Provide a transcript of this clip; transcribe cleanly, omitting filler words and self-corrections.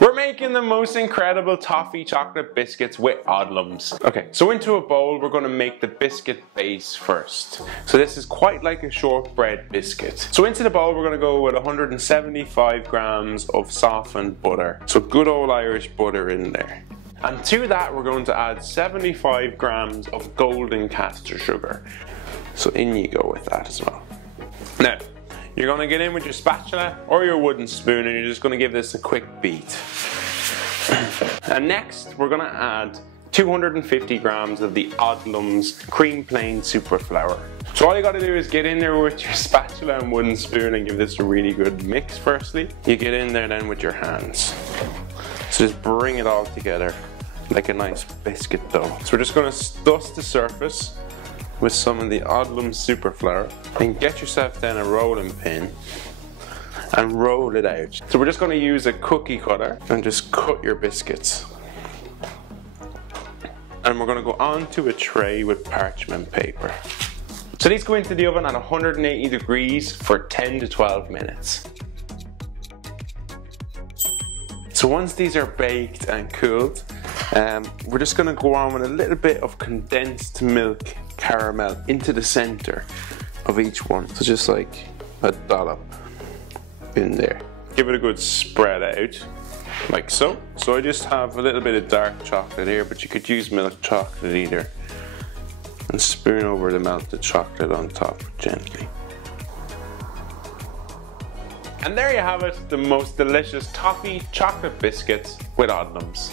We're making the most incredible toffee chocolate biscuits with Odlums. Okay, so into a bowl we're going to make the biscuit base first. So this is quite like a shortbread biscuit. So into the bowl we're going to go with 175 grams of softened butter. So good old Irish butter in there. And to that we're going to add 75 grams of golden caster sugar. So in you go with that as well. Now, you're going to get in with your spatula or your wooden spoon and you're just going to give this a quick beat. And next we're going to add 250 grams of the Odlums cream plain super flour. So all you got to do is get in there with your spatula and wooden spoon and give this a really good mix firstly. You get in there then with your hands. So just bring it all together like a nice biscuit dough. So we're just going to dust the surface with some of the Odlums super flour and get yourself then a rolling pin and roll it out. So we're just going to use a cookie cutter and just cut your biscuits. And we're going to go onto a tray with parchment paper. So these go into the oven at 180 degrees for 10 to 12 minutes. So once these are baked and cooled, we're just going to go on with a little bit of condensed milk caramel into the center of each one. So just like a dollop in there. Give it a good spread out, like so. So I just have a little bit of dark chocolate here, but you could use milk chocolate either. And spoon over the melted chocolate on top gently. And there you have it, the most delicious toffee chocolate biscuits with Odlums.